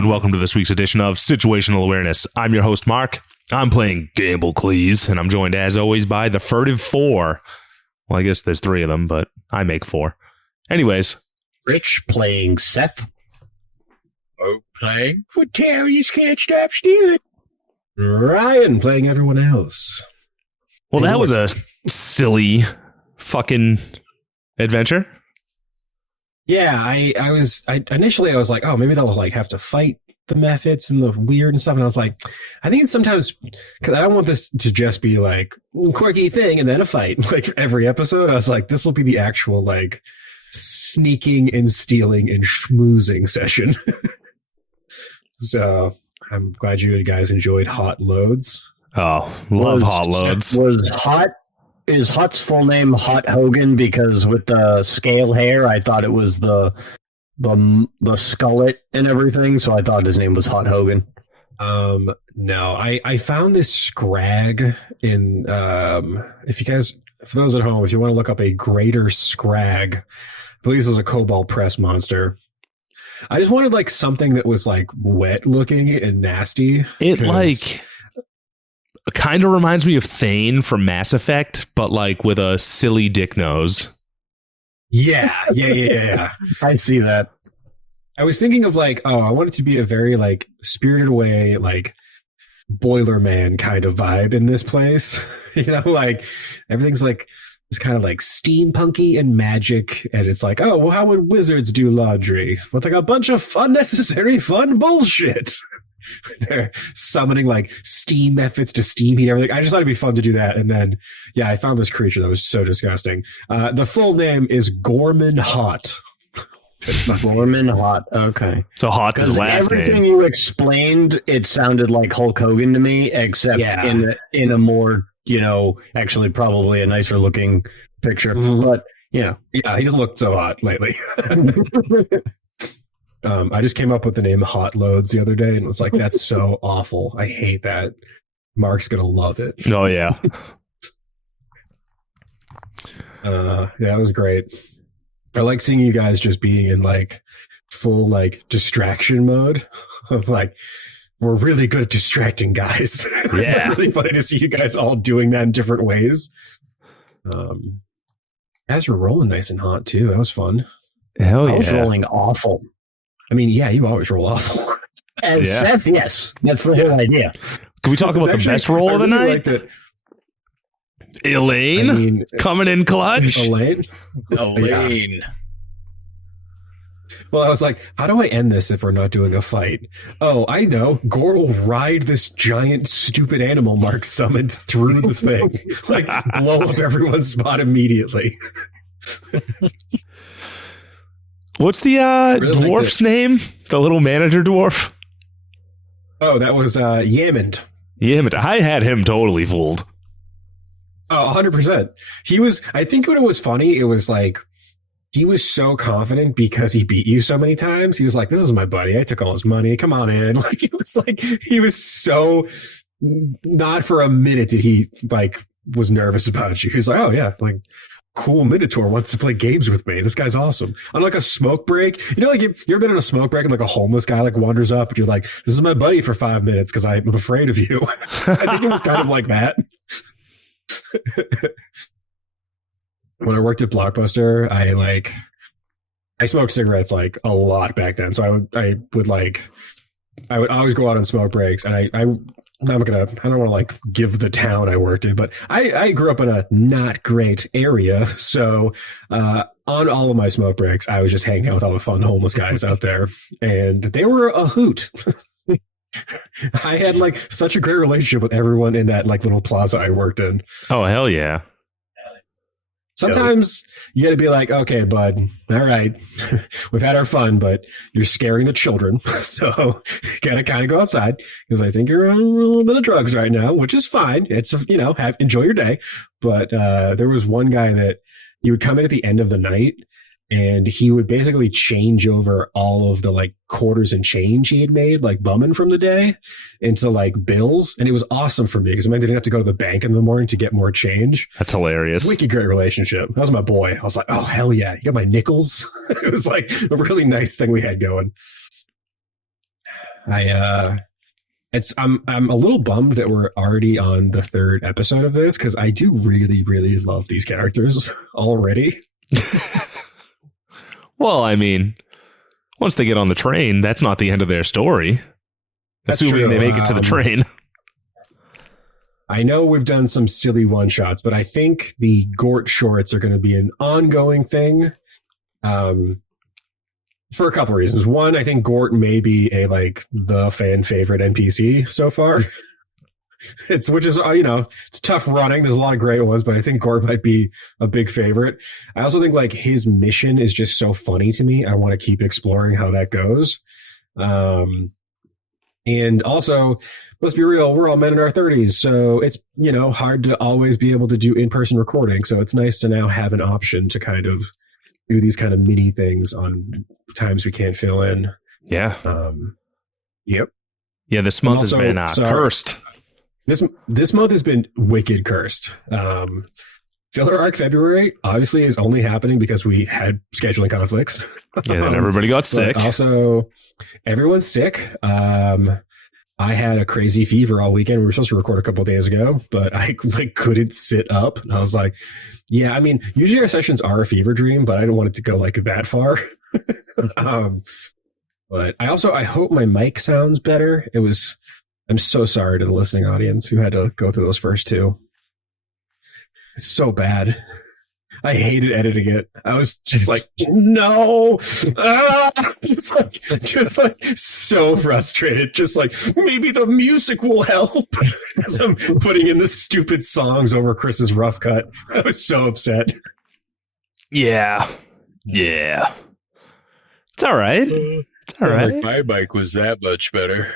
and welcome to this week's edition of Situational Awareness. I'm your host, Mark. I'm playing Gamble Cleese, and I'm joined, as always, by the Furtive Four. Well, I guess there's three of them, but I make four. Anyways. Rich playing Seth. Oh, playing Quintarius Can't Stop Stealing. Ryan playing everyone else. Well, that was a silly fucking adventure. Yeah, I initially was like, oh, maybe they'll like have to fight the methods and the weird and stuff. And I was like, I think it's sometimes, because I don't want this to just be like quirky thing and then a fight like every episode. I was like, this will be the actual like sneaking and stealing and schmoozing session. So I'm glad you guys enjoyed Hawt Loads. Oh, love Hawt Loads. Is Hawt's full name Hawt Hogan? Because with the scale hair, I thought it was the skullet and everything, so I thought his name was Hawt Hogan. No, I found this scrag in if you guys, for those at home, if you want to look up a greater scrag, I believe this is a cobalt press monster. I just wanted like something that was like wet looking and nasty. It like kind of reminds me of Thane from Mass Effect, but like with a silly dick nose. Yeah. I see that. I was thinking of like, oh, I want it to be a very like Spirited Away, like Boiler Man kind of vibe in this place. You know, like everything's like it's kind of like steampunky and magic, and it's like, oh, well, how would wizards do laundry? With like a bunch of unnecessary fun bullshit. They're summoning like steam methods to steam heat everything. I just thought it'd be fun to do that. And then, yeah, I found this creature that was so disgusting. The full name is Gorman Hawt. It's not Gorman Hawt. Okay. So Hawt's his last name. Everything you explained, it sounded like Hulk Hogan to me, except in a more, actually probably a nicer looking picture. Mm-hmm. But, yeah, he doesn't look so hot lately. I just came up with the name Hawt Loads the other day and was like, that's so awful. I hate that. Mark's going to love it. Oh, yeah. That was great. I like seeing you guys just being in like full like distraction mode of like, we're really good at distracting guys. It was like really funny to see you guys all doing that in different ways. Guys were rolling nice and hot too. That was fun. Hell yeah. I was rolling awful. I mean, yeah, you always roll awful. As Seth, yes. That's the whole idea. Can we talk about the best roll of the night? Elaine coming in clutch. Elaine. Yeah. Well, I was like, how do I end this if we're not doing a fight? Oh, I know. Gore will ride this giant, stupid animal Mark summoned through the thing. Like, blow up everyone's spot immediately. What's the dwarf's name? The little manager dwarf? Oh, that was Yamond. Yamond. I had him totally fooled. Oh, 100%. I think what was funny, it was like, he was so confident because he beat you so many times. He was like, this is my buddy. I took all his money. Come on in. Like, it was like, he was so, not for a minute did he like, was nervous about you. He was like, oh yeah, like, cool Minotaur wants to play games with me. This guy's awesome. On like a smoke break, like you ever been on a smoke break and like a homeless guy like wanders up and you're like, this is my buddy for 5 minutes because I'm afraid of you. I think it was kind of like that. When I worked at Blockbuster, I smoked cigarettes like a lot back then. So I would always go out on smoke breaks, and I don't want to like give the town I worked in, but I grew up in a not great area. So on all of my smoke breaks, I was just hanging out with all the fun homeless guys out there, and they were a hoot. I had like such a great relationship with everyone in that like little plaza I worked in. Oh, hell yeah. Sometimes you got to be like, okay, bud, all right, we've had our fun, but you're scaring the children. So got to kind of go outside because I think you're on a little bit of drugs right now, which is fine. It's, enjoy your day. But there was one guy that he would come in at the end of the night and he would basically change over all of the like quarters and change he had made, like bumming from the day, into like bills. And it was awesome for me because it meant I didn't have to go to the bank in the morning to get more change. That's hilarious. Wicked great relationship. That was my boy. I was like, oh, hell yeah. You got my nickels. It was like a really nice thing we had going. I'm a little bummed that we're already on the third episode of this because I do really, really love these characters already. Well, I mean, once they get on the train, that's not the end of their story. That's Assuming true. they make it to the train. I know we've done some silly one-shots, but I think the Gort shorts are going to be an ongoing thing for a couple reasons. One, I think Gort may be the fan favorite NPC so far. It's tough running. There's a lot of great ones, but I think Gort might be a big favorite. I also think his mission is just so funny to me. I want to keep exploring how that goes. And also, let's be real, we're all men in our 30s, so it's, hard to always be able to do in-person recording. So it's nice to now have an option to kind of do these kind of mini things on times we can't fill in. Yeah. Yep. Yeah, this month has been cursed. This month has been wicked cursed. Filler arc February obviously is only happening because we had scheduling conflicts. Yeah, then everybody got sick. Also, everyone's sick. I had a crazy fever all weekend. We were supposed to record a couple of days ago, but I couldn't sit up. And I was like, yeah, I mean, usually our sessions are a fever dream, but I don't want it to go that far. But I hope my mic sounds better. I'm so sorry to the listening audience who had to go through those first two. It's so bad. I hated editing it. I was just no, just so frustrated. Just maybe the music will help. As I'm putting in the stupid songs over Chris's rough cut. I was so upset. Yeah. It's all right. It's all right. My bike was that much better.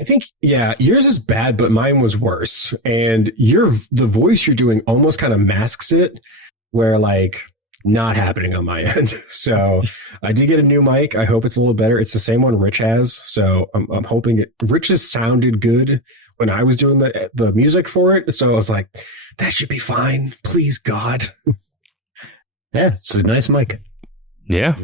I think, yeah, yours is bad, but mine was worse. And the voice you're doing almost kind of masks it, where not happening on my end. So I did get a new mic. I hope it's a little better. It's the same one Rich has. So I'm hoping it. Rich has sounded good when I was doing the music for it. So I was like, that should be fine. Please, God. Yeah, it's a nice mic. Yeah.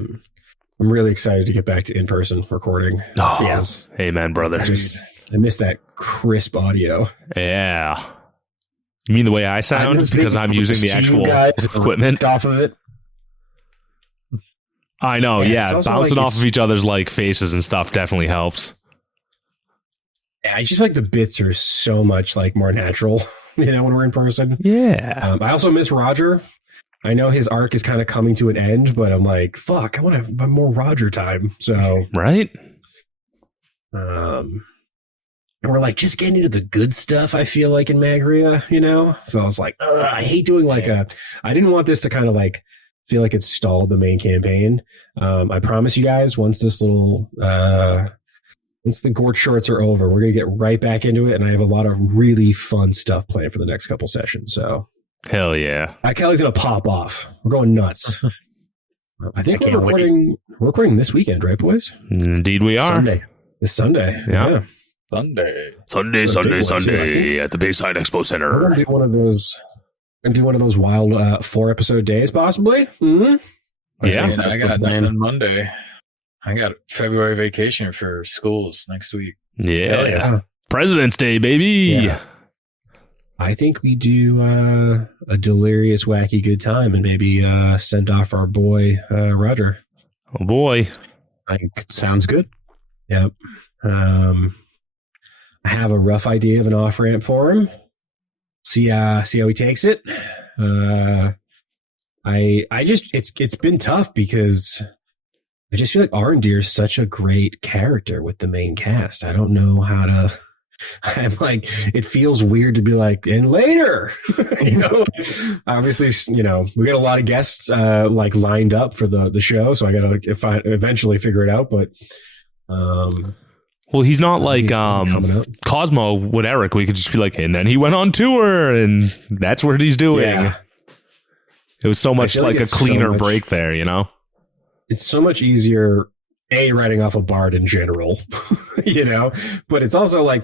I'm really excited to get back to in-person recording. Oh, yes. Amen, brother. I miss that crisp audio. Yeah. You mean the way I sound because I'm using the actual equipment off of it? I know, yeah. Bouncing off of each other's faces and stuff definitely helps. Yeah, I just the bits are so much more natural, when we're in person. Yeah. I also miss Roger. I know his arc is kind of coming to an end, but I'm fuck, I want to have more Roger time. So right. And we're just getting into the good stuff, I feel in Magria, So I was I hate doing I didn't want this to kind of feel it's stalled the main campaign. I promise you guys, once this little once the Gort shorts are over, we're gonna get right back into it, and I have a lot of really fun stuff planned for the next couple sessions. So hell yeah. Kelly's gonna pop off. We're going nuts. I think we're recording this weekend, right, boys? Indeed we are. This Sunday. Yeah. Sunday at the Bayside Expo Center. We're gonna do one of those wild 4-episode days, possibly. Mm-hmm. Yeah, I got nothing Monday. I got February vacation for schools next week. Yeah. President's Day, baby. Yeah. I think we do a delirious, wacky good time and maybe send off our boy Roger. Oh boy, I think it sounds good. Yep. I have a rough idea of an off ramp for him. See how he takes it. It's been tough because I just feel Arendir is such a great character with the main cast. I don't know how to. I'm it feels weird to be and later, obviously, we got a lot of guests lined up for the show. So I got to eventually figure it out. But, well, he's not Cosmo with Eric. We could just be and then he went on tour and that's what he's doing. Yeah. It was so much a cleaner break there, It's so much easier, writing off a bard in general, but it's also I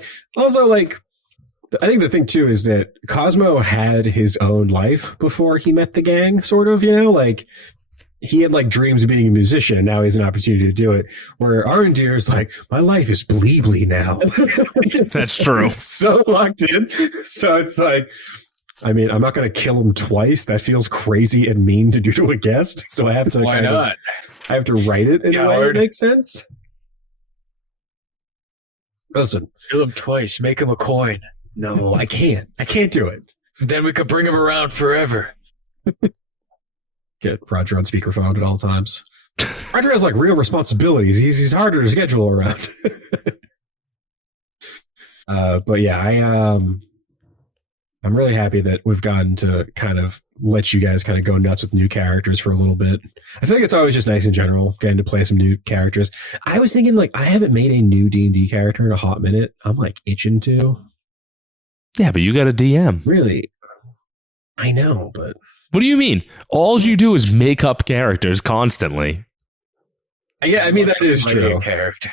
think the thing too is that Cosmo had his own life before he met the gang, sort of, he had like dreams of being a musician, and now he has an opportunity to do it. Where Arendir is like, my life is bleebly now. That's true. It's so locked in. So it's like, I mean, I'm not going to kill him twice. That feels crazy and mean to do to a guest. So I have to. Why not? I have to write it in a way that makes sense. Listen, Kill him twice. Make him a coin. no, I can't. I can't do it. Then we could bring him around forever. Get Roger on speakerphone at all times. Roger has like real responsibilities. He's harder to schedule around. But yeah, I'm really happy that we've gotten to kind of let you guys kind of go nuts with new characters for a little bit. I feel like it's always just nice in general getting to play some new characters. I was thinking like I haven't made a new D&D character in a hot minute. I'm like itching to. Yeah, but you got a DM. Really? I know, but What do you mean? All you do is make up characters constantly. yeah, I mean that is Plenty true. of character.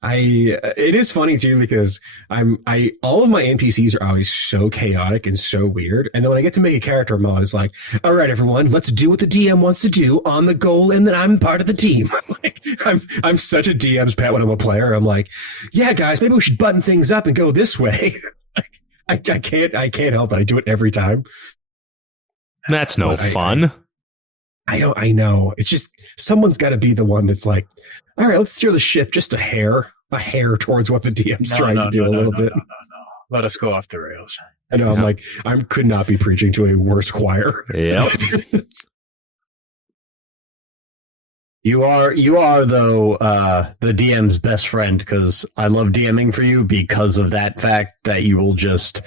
It is funny too because all of my NPCs are always so chaotic and so weird, and then when I get to make a character, I'm always like, "All right, everyone, let's do what the DM wants to do on the goal, and then I'm part of the team." Like, I'm such a DM's pet when I'm a player. I'm like, "Yeah, guys, maybe we should button things up and go this way." I can't help it. I do it every time. That's no But fun. I know. It's just someone's got to be the one that's like, all right, let's steer the ship just a hair towards what the DM's trying to do a little bit. No. Let us go off the rails. I know. I'm like, I could not be preaching to a worse choir. Yep. You are though the DM's best friend because I love DMing for you because of that fact that you will just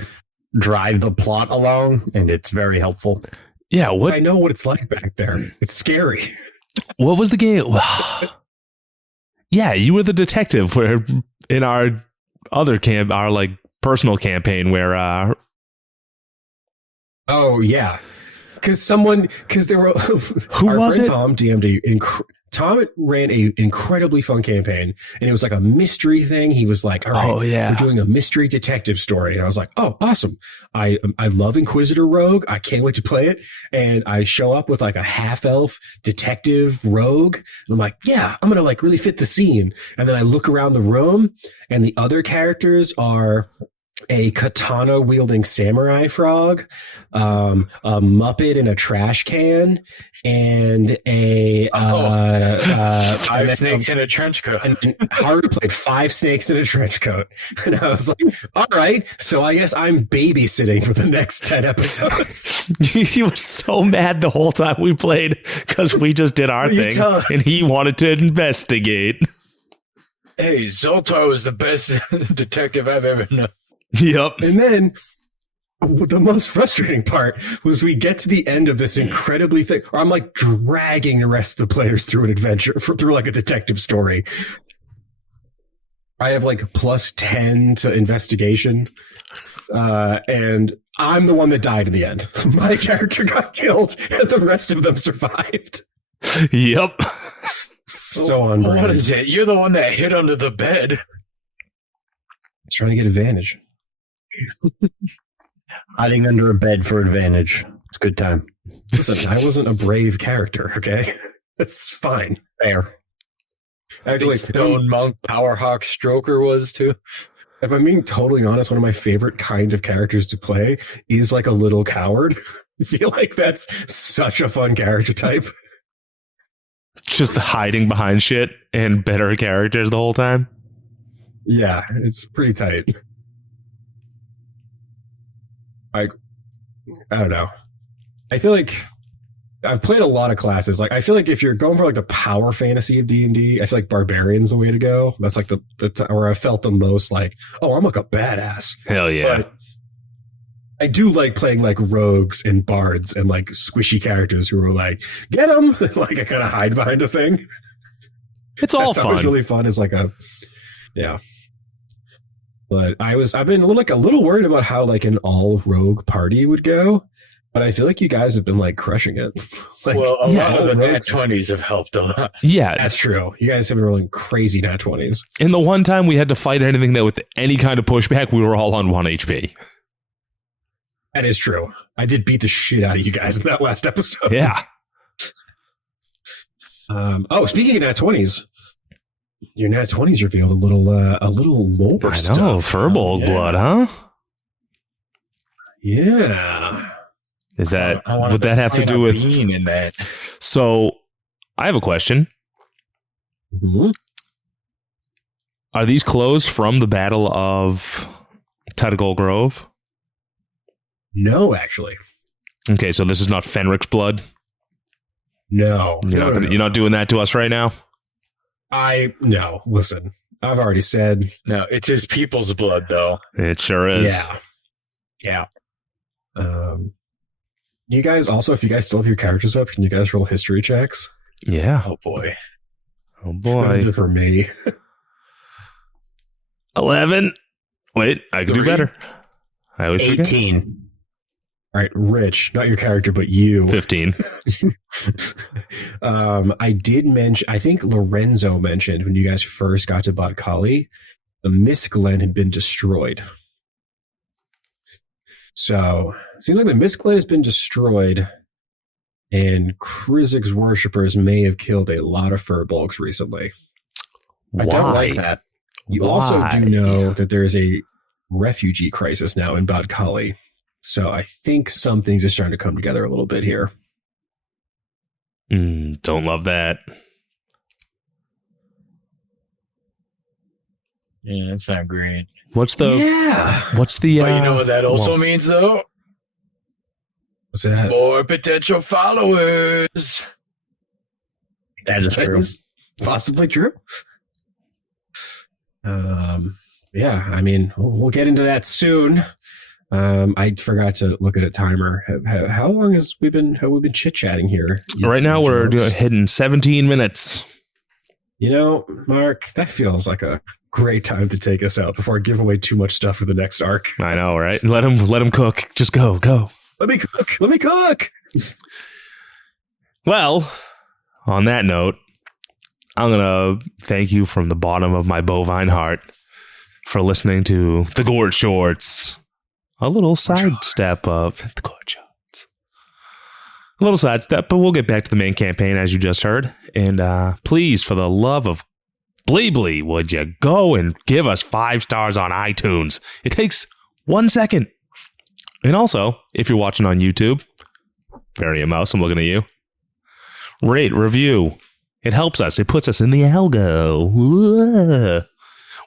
drive the plot along, and it's very helpful. Yeah. What? I know what it's like back there. It's scary. What was the game? Yeah, you were the detective. Where in our other our like personal campaign, where Oh yeah, because there were Who our was friend it? Tom DM'd Tom ran a incredibly fun campaign, and it was like a mystery thing. He was like, "All right, Oh, yeah. we're doing a mystery detective story," and I was like, "Oh, awesome! I love Inquisitor Rogue. I can't wait to play it." And I show up with like a half elf detective rogue, and I'm like, "Yeah, I'm gonna like really fit the scene." And then I look around the room, and the other characters are a katana wielding samurai frog, a Muppet in a trash can, and a 5 snakes in a trench coat. and Haru played 5 snakes in a trench coat. And I was like, all right, so I guess I'm babysitting for the next 10 episodes. he was so mad the whole time we played because we just did our You thing tell- and he wanted to investigate. Hey, Zoltar is the best detective I've ever known. Yep. And then the most frustrating part was we get to the end of this incredibly thick, or I'm like dragging the rest of the players through an adventure, through like a detective story. I have like plus 10 to investigation. And I'm the one that died in the end. My character got killed and the rest of them survived. Yep. So on brand. What is it? You're the one that hid under the bed. Trying to get advantage. Hiding under a bed for advantage. It's a good time. Listen, I wasn't a brave character, okay? That's fine. Fair. Actually, Stone Monk Powerhawk Stroker was too. if I'm being totally honest, one of my favorite kind of characters to play is like a little coward. I feel like that's such a fun character type. Just hiding behind shit and better characters the whole time. Yeah, it's pretty tight. I don't know. I feel like I've played a lot of classes. Like, I feel like if you're going for like the power fantasy of D&D, I feel like Barbarian's the way to go. That's like where I felt the most like, oh, I'm like a badass. Hell yeah. But I do like playing like rogues and bards and like squishy characters who are like, get them. Like I kind of hide behind a thing. It's all That was fun. really fun. It's like yeah. But I've been a little worried about how like an all rogue party would go. But I feel like you guys have been like crushing it. Like, Well, a yeah, lot of the nat rogues- 20s have helped a lot. Yeah. That's true. You guys have been rolling crazy nat 20s. And the one time we had to fight anything that with any kind of pushback, we were all on 1 HP. That is true. I did beat the shit out of you guys in that last episode. Yeah. Speaking of nat 20s, your nat 20s revealed a little lore I stuff. know, Furbolg yeah. blood, huh? Yeah. Is that I wanted would that have to plant do a with? bean in that? So, I have a question. Mhm. Are these clothes from the Battle of Tentacle Grove? No, actually. Okay, so this is not Fenric's blood. No. You're not doing that to us right now. No. Listen, I've already said. No, it's his people's blood, though. It sure is. Yeah. You guys also, if you guys still have your characters up, can you guys roll history checks? Yeah. Oh boy. Oh boy. For me. 11. Wait, I can do 3. better. I always forget. 18. All right, Rich, not your character, but you. 15. I did mention, I think Lorenzo mentioned when you guys first got to Bot Kali, the Mist Glen had been destroyed. So, it seems like the Mist Glen has been destroyed, and Krizik's worshippers may have killed a lot of Furbolgs recently. I don't like that. You also do know that there is a refugee crisis now in Bot Kali. So I think some things are starting to come together a little bit here. Don't love that. Yeah, that's not great. What's the? Yeah. What's the? But you know what that also means, though? What's that? More potential followers. That is true. Possibly true. Yeah, I mean, we'll get into that soon. I forgot to look at a timer. How long have we been chit chatting here? Right now we're hitting 17 minutes. You know, Mark, that feels like a great time to take us out before I give away too much stuff for the next arc. I know, right? Let him cook. Just go. Let me cook. Well, on that note, I'm gonna thank you from the bottom of my bovine heart for listening to the Gourd Shorts. A little sidestep of the Gourd Shorts. A little sidestep, but we'll get back to the main campaign as you just heard. And please, for the love of Bleebly, would you go and give us 5 stars on iTunes? It takes 1 second. And also, if you're watching on YouTube, Bury a Mouse, I'm looking at you. Rate, review. It helps us. It puts us in the algo. Whoa.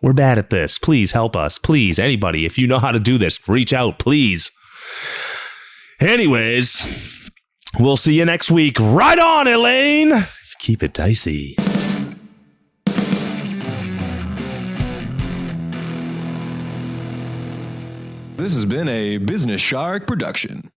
We're bad at this. Please help us. Please, anybody, if you know how to do this, reach out, please. Anyways, we'll see you next week. Right on, Elaine. Keep it dicey. This has been a Business Shark production.